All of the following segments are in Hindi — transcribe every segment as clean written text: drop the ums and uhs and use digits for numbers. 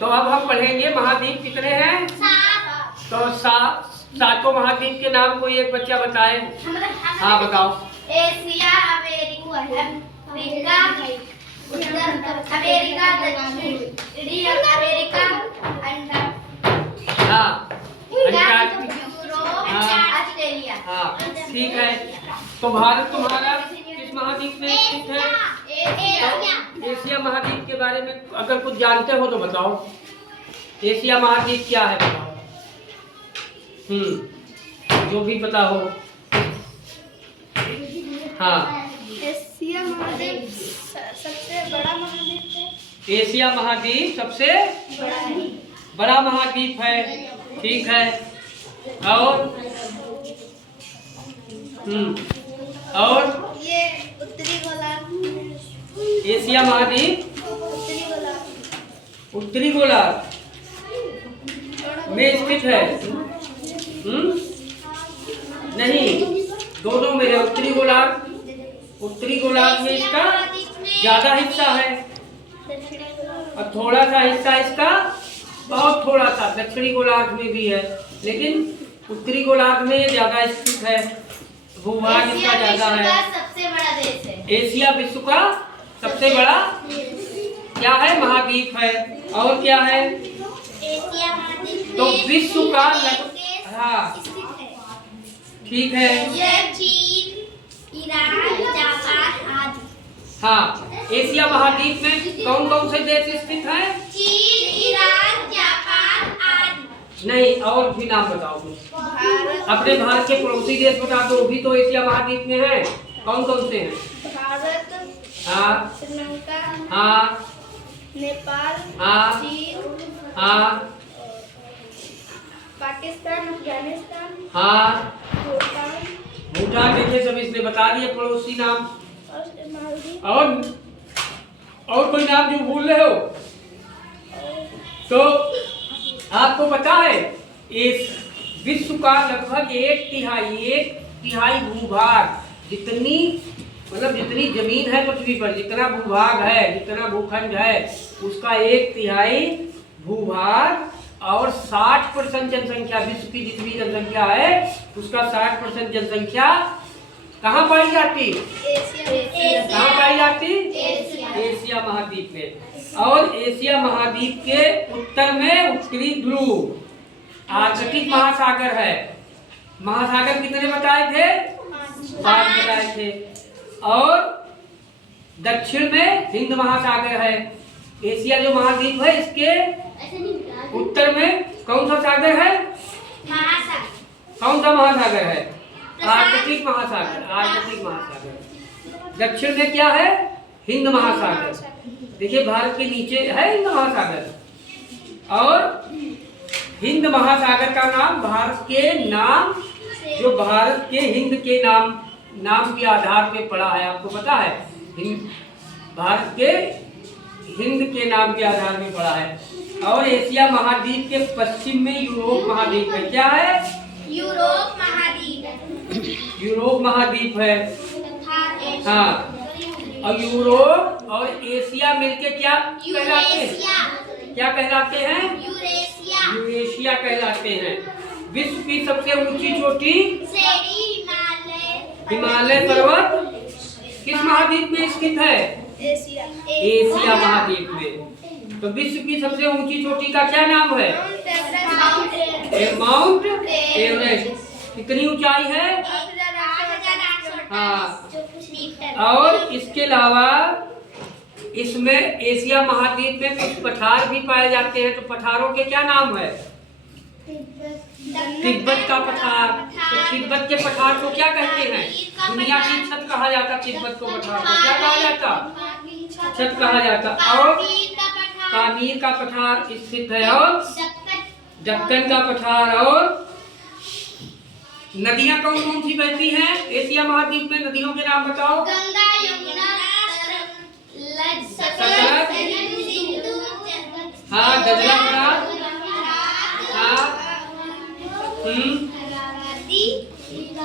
तो अब हम पढ़ेंगे महाद्वीप कितने हैं। 7। तो सातों महाद्वीप के नाम कोई एक बच्चा बताए। हाँ बताओ। एशिया, अमेरिका, अमेरिका, दक्षिण अमेरिका, हाँ यूरोप, ऑस्ट्रेलिया। हाँ ठीक है। तो भारत तुम्हारा किस महाद्वीप में स्थित है। तो एशिया महाद्वीप के बारे में अगर कुछ जानते हो तो बताओ। एशिया महाद्वीप क्या है बताओ। जो भी पता हो। हाँ एशिया महाद्वीप सबसे बड़ा महाद्वीप है। एशिया महाद्वीप सबसे बड़ा महाद्वीप है। ठीक है। और ये उत्तरी गोलार्ध। एशिया महाद्वीप उत्तरी गोलार्ध में स्थित है। नहीं, दोनों में है। उत्तरी गोलार्ध में इसका ज्यादा हिस्सा है और थोड़ा सा हिस्सा इसका, बहुत थोड़ा सा दक्षिणी गोलार्ध में भी है, लेकिन उत्तरी गोलार्ध में ज्यादा स्थित है। भूभाग इसका ज्यादा है। सबसे बड़ा देश है। एशिया विश्व का सबसे बड़ा क्या है, महाद्वीप है। और क्या है, एशिया महाद्वीप तो विश्व का हाँ ठीक है। यह चीन, ईरान, जापान आदि। हाँ, एशिया महाद्वीप में कौन कौन से देश स्थित हैं? चीन, ईरान, जापान आदि। नहीं, और भी नाम बताओ कुछ। भारत, अपने भारत के पड़ोसी देश बता दो, भी तो एशिया महाद्वीप में हैं। कौन कौन से हैं? भारत, हाँ श्रीलंका, हाँ नेपाल, हाँ चीन, हाँ पाकिस्तान, अफगानिस्तान, हाँ भूटान भूटान। देखिए सब इसने बता दिए पड़ोसी नाम। और मालदीव। और कोई नाम जो भूल रहे हो तो आपको पता है, इस विश्व का लगभग एक तिहाई भूभाग, जितनी मतलब जितनी जमीन है पृथ्वी पर, जितना भूभाग है, जितना भूखंड है, उसका एक तिहाई भूभाग और 60% जनसंख्या, विश्व की जितनी जनसंख्या है उसका 60% जनसंख्या कहाँ पाई जाती? कहाँ पाई जाती? एशिया महाद्वीप में। और एशिया महाद्वीप के उत्तर में उत्तरी ध्रुव आर्कटिक महासागर है। महासागर कितने बताए थे? 5 बताए थे। और दक्षिण में हिंद महासागर है। एशिया जो महाद्वीप है, इसके उत्तर में कौन सा सागर है? कौन सा महासागर है? आर्कटिक महासागर। दक्षिण में क्या है? हिंद महासागर। देखिए भारत के नीचे है हिंद महासागर। और हिंद महासागर का नाम भारत के नाम, जो भारत के हिंद के नाम के आधार पे पड़ा है। आपको पता है, भारत के हिंद के नाम के आधार में पड़ा है। और एशिया महाद्वीप के पश्चिम में यूरोप महाद्वीप है। क्या है? यूरोप महाद्वीप है। हाँ, और यूरोप और एशिया मिलके क्या कहलाते हैं? क्या कहलाते हैं? यूरेशिया कहलाते हैं। विश्व की सबसे ऊंची चोटी हिमालय पर्वत किस महाद्वीप में स्थित है? एशिया महाद्वीप में। तो विश्व की सबसे ऊंची चोटी का क्या नाम है? Mount Everest. कितनी ऊंचाई है? हाँ, और इसके अलावा इसमें एशिया महाद्वीप में कुछ पठार भी पाए जाते हैं। तो पठारों के क्या नाम है? तिब्बत का पठार। तो तिब्बत के पठार को क्या कहते हैं? दुनिया की छत कहा जाता। तिब्बत को पठार को क्या कहा जाता? छत कहा जाता। और कामीर का पठार स्थित है। और दक्कन का पठार। और नदियां कौन कौन सी बहती हैं एशिया महाद्वीप में? नदियों के नाम बताओ। गंगा, यमुना, सतलज, हाँ दजला, हाँ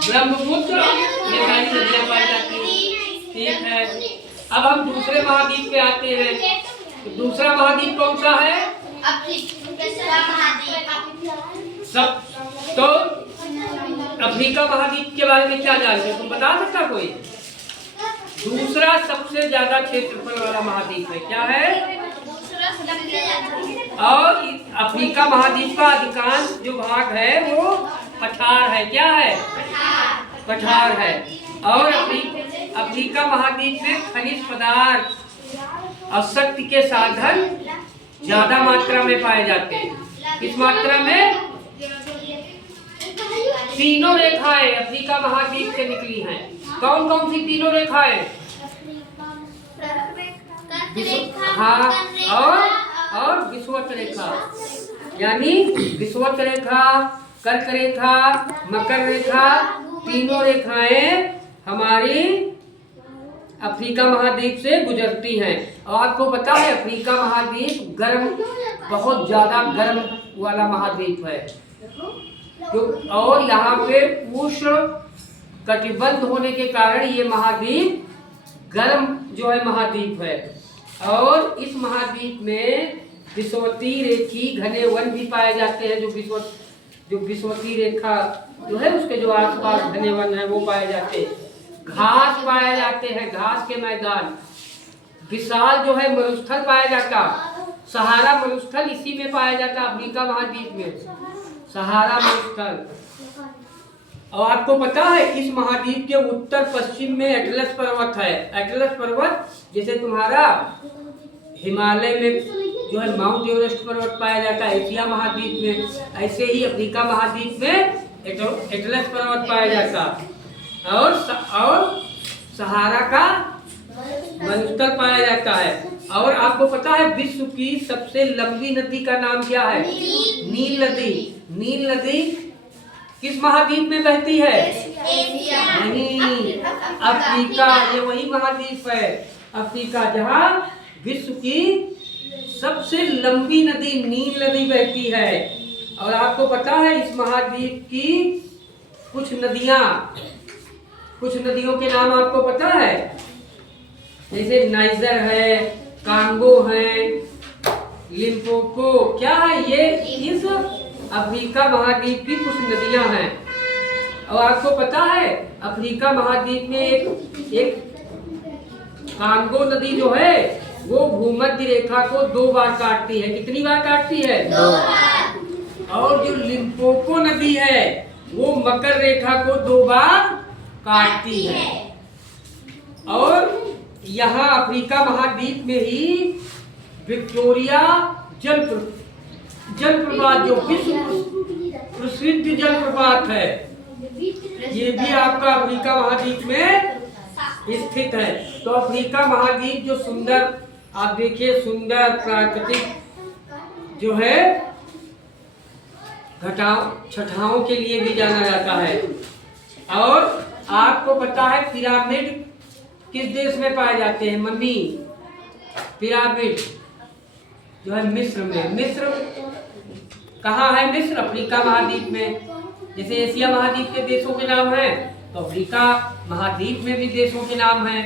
ब्रह्मपुत्र, ये सारी नदियां पाई जाती हैं। ठीक है। अब हम दूसरे महाद्वीप पे आते हैं। तो दूसरा महाद्वीप कौन सा है? अफ्रीका महाद्वीप। सब तो अफ्रीका महाद्वीप के बारे में क्या जानते हो तुम बता सकता कोई? दूसरा सबसे ज्यादा क्षेत्रफल वाला महाद्वीप है, क्या है? और इस अफ्रीका महाद्वीप का अधिकांश जो भाग है वो पठार है, क्या है? पठार है। और अफ्रीका महाद्वीप में खनिज पदार्थ और शक्ति के साधन ज्यादा मात्रा में पाए जाते हैं। किस मात्रा में? तीनों रेखाएं अफ्रीका महाद्वीप से निकली हैं। कौन कौन सी तीनों रेखाएं? हाँ, और विषुवत रेखा, यानी विषुवत रेखा, कर्क रेखा, मकर रेखा, तीनों रेखाएं हमारी अफ्रीका महाद्वीप से गुजरती हैं। और आपको पता है अफ्रीका महाद्वीप गर्म, बहुत ज्यादा गर्म वाला महाद्वीप है। तो और यहाँ पे उष्ण कटिबंध होने के कारण ये महाद्वीप गर्म जो है महाद्वीप है। और इस महाद्वीप में विषुवती रेखी घने वन भी पाए जाते हैं। जो विषुवती रेखा जो है उसके जो आसपास घने वन है वो पाए जाते हैं। घास पाए जाते हैं, घास के मैदान। विशाल जो है मरुस्थल पाया जाता, सहारा मरुस्थल इसी में पाया जाता अफ्रीका महाद्वीप में, सहारा मरुस्थल। और आपको पता है इस महाद्वीप के उत्तर पश्चिम में एटलस पर्वत है। एटलस पर्वत जैसे तुम्हारा हिमालय में जो है माउंट एवरेस्ट पर्वत पाया जाता है एशिया महाद्वीप में, ऐसे ही अफ्रीका महाद्वीप में एटलस पर्वत पाया जाता और सहारा का मरुस्थल पाया जाता है। और आपको पता है विश्व की सबसे लंबी नदी का नाम क्या है? नील नदी। नील नदी किस महाद्वीप में बहती है? नहीं, अफ्रीका। ये वही महाद्वीप है अफ्रीका जहाँ विश्व की सबसे लंबी नदी नील नदी बहती है। और आपको पता है इस महाद्वीप की कुछ नदियों के नाम आपको पता है? जैसे नाइजर है, कांगो है, लिम्पोपो, क्या है ये? इस अफ्रीका महाद्वीप की कुछ नदियां हैं। और आपको पता है अफ्रीका महाद्वीप में एक कांगो नदी जो है वो भूमध्य रेखा को 2 बार काटती है। कितनी बार काटती है? 2 बार। और जो लिम्पोपो नदी है वो मकर रेखा को 2 बार काटती है। और यहाँ अफ्रीका महाद्वीप में ही विक्टोरिया जलप्रपात जो विश्व प्रसिद्ध जलप्रपात है, ये भी आपका अफ्रीका महाद्वीप में स्थित है। तो अफ्रीका महाद्वीप जो सुंदर, आप देखिए सुंदर प्राकृतिक जो है छटाओं के लिए भी जाना जाता है। और आपको पता है पिरामिड किस देश में पाए जाते हैं? मम्मी, पिरामिड जो है मिस्र में। मिस्र कहाँ है? मिस्र अफ्रीका महाद्वीप में। जैसे एशिया महाद्वीप के देशों के नाम हैं तो अफ्रीका महाद्वीप में भी देशों के नाम हैं।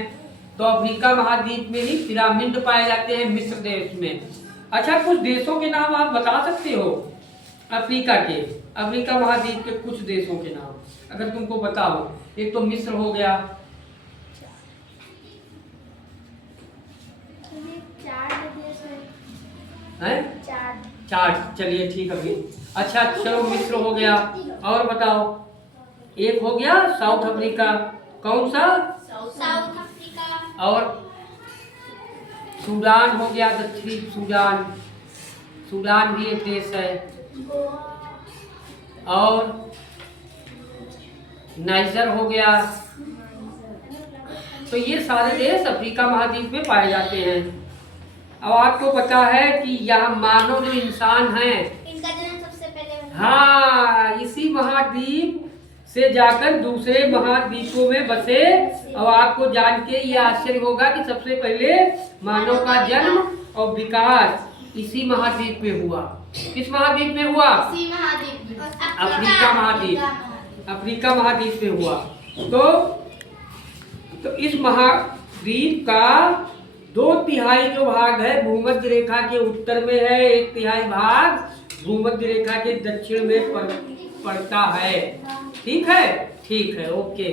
तो अफ्रीका महाद्वीप में ही पिरामिड पाए जाते हैं मिस्र देश में। अच्छा, कुछ देशों के नाम आप बता सकते हो अफ्रीका के? अफ्रीका महाद्वीप के कुछ देशों के नाम अगर तुमको पता हो। एक तो मिस्र हो गया, 4, चलिए ठीक है। अच्छा चलो मिस्र हो गया, और बताओ। एक हो गया साउथ अफ्रीका, कौन सा? South Africa. और सूडान हो गया, दक्षिणी सूडान, सूडान भी एक देश है। और नाइजर हो गया। तो ये सारे देश अफ्रीका महाद्वीप में पाए जाते हैं। अब आपको पता है कि यहाँ मानव जो इंसान हैं, इनका जन्म सबसे पहले हाँ इसी महाद्वीप से जाकर दूसरे महाद्वीपों में बसे। और आपको जान के ये आश्चर्य होगा कि सबसे पहले मानव का जन्म और विकास इसी महाद्वीप में हुआ। किस महाद्वीप में हुआ? इसी महाद्वीप में। अफ्रीका महाद्वीप, अफ्रीका महाद्वीप में हुआ। तो इस महाद्वीप का 2/3 जो भाग है भूमध्य रेखा के उत्तर में है, 1/3 भाग भूमध्य रेखा के दक्षिण में पड़ता है। ठीक है, ठीक है, ओके।